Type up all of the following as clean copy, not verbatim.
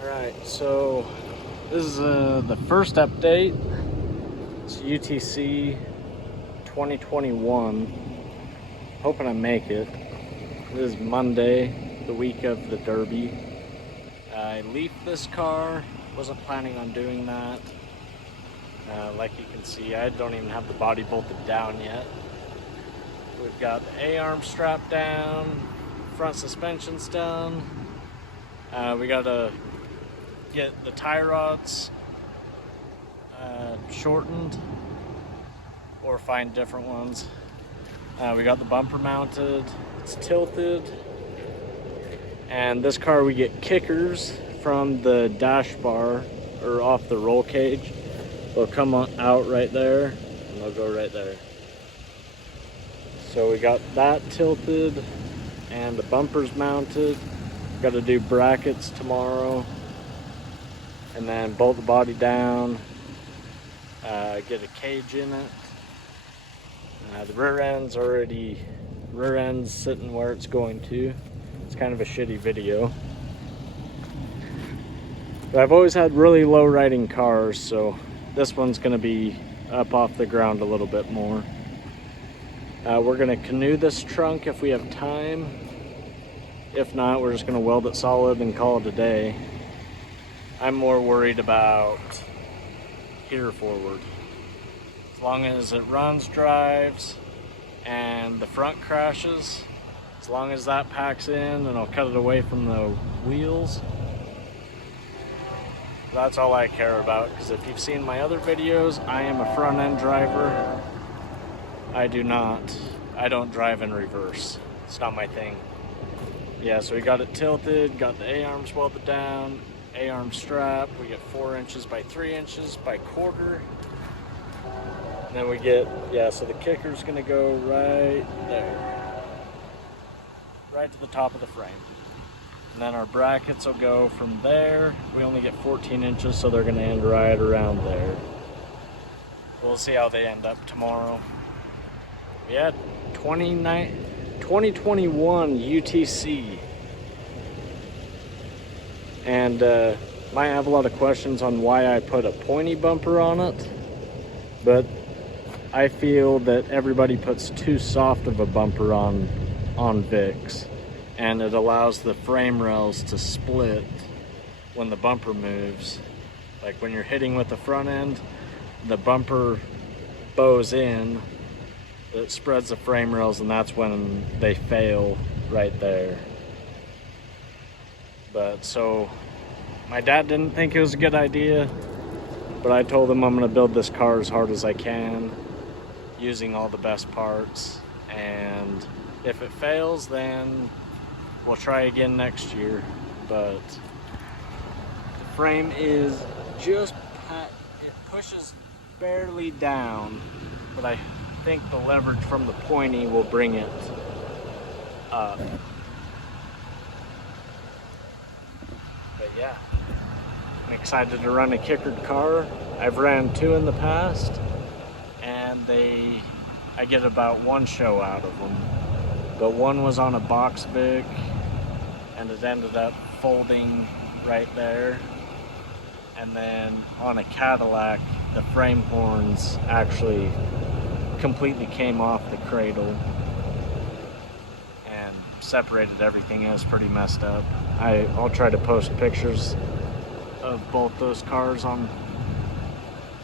Alright, so this is the first update. It's UTC 2021. Hoping I make it. This is Monday, the week of the Derby. I leafed this car. Wasn't planning on doing that. Like you can see, I don't even have the body bolted down yet. We've got the A-arm strapped down, front suspension's done. We gotta get the tie rods shortened or find different ones. We got the bumper mounted, it's tilted. And this car we get kickers from the dash bar or off the roll cage. They'll come out right there and they'll go right there. So we got that tilted and the bumpers mounted. Got to do brackets tomorrow and then bolt the body down, get a cage in it. The rear end's sitting where it's going to. It's kind of a shitty video. But I've always had really low riding cars, so this one's gonna be up off the ground a little bit more. We're gonna canoe this trunk if we have time. If not, we're just gonna weld it solid and call it a day. I'm more worried about here forward. As long as it runs, drives, and the front crashes, as long as that packs in and I'll cut it away from the wheels, that's all I care about. Because if you've seen my other videos, I am a front end driver. I don't drive in reverse. It's not my thing. Yeah, so we got it tilted, got the A-arms welded down, A-arm strap. We get 4 inches by 3 inches by quarter. And then we get, so the kicker's gonna go right there. Right to the top of the frame. And then our brackets will go from there. We only get 14 inches, so they're gonna end right around there. We'll see how they end up tomorrow. Yeah, 2021 UTC. And might have a lot of questions on why I put a pointy bumper on it, but I feel that everybody puts too soft of a bumper on Vic's, and it allows the frame rails to split when the bumper moves. Like when you're hitting with the front end, the bumper bows in, it spreads the frame rails, and that's when they fail right there. But so my dad didn't think it was a good idea, but I told him I'm gonna build this car as hard as I can using all the best parts, and if it fails, then we'll try again next year. But the frame is just, it pushes barely down, but I think the leverage from the pointy will bring it up. But yeah, I'm excited to run a kickered car. I've ran 2 in the past, and I get about 1 show out of them. But one was on a box Vic, and it ended up folding right there. And then on a Cadillac, the frame horns actually completely came off the cradle and separated everything. It was pretty messed up. I'll try to post pictures of both those cars on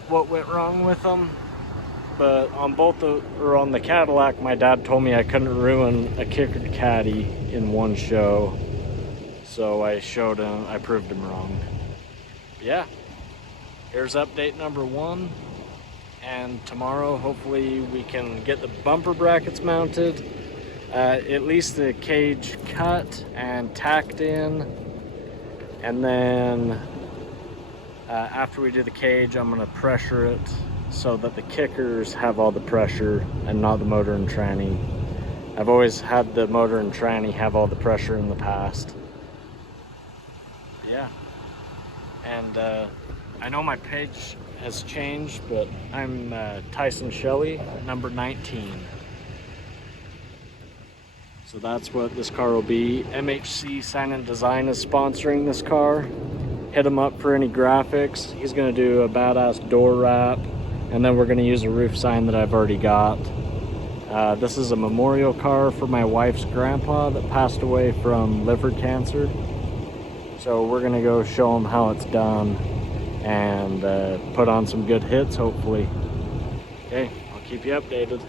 what went wrong with them. But on on the Cadillac, my dad told me I couldn't ruin a kickered caddy in 1 show. So I proved him wrong. But yeah, here's update number 1. And tomorrow, hopefully we can get the bumper brackets mounted, at least the cage cut and tacked in. And then after we do the cage, I'm gonna pressure it so that the kickers have all the pressure and not the motor and tranny. I've always had the motor and tranny have all the pressure in the past. Yeah. And I know my page has changed, but I'm Tyson Shelley, number 19. So that's what this car will be. MHC Sign and Design is sponsoring this car. hit him up for any graphics. He's gonna do a badass door wrap, and then we're gonna use a roof sign that I've already got. This is a memorial car for my wife's grandpa that passed away from liver cancer. So we're gonna go show him how it's done and put on some good hits, hopefully. Okay, I'll keep you updated.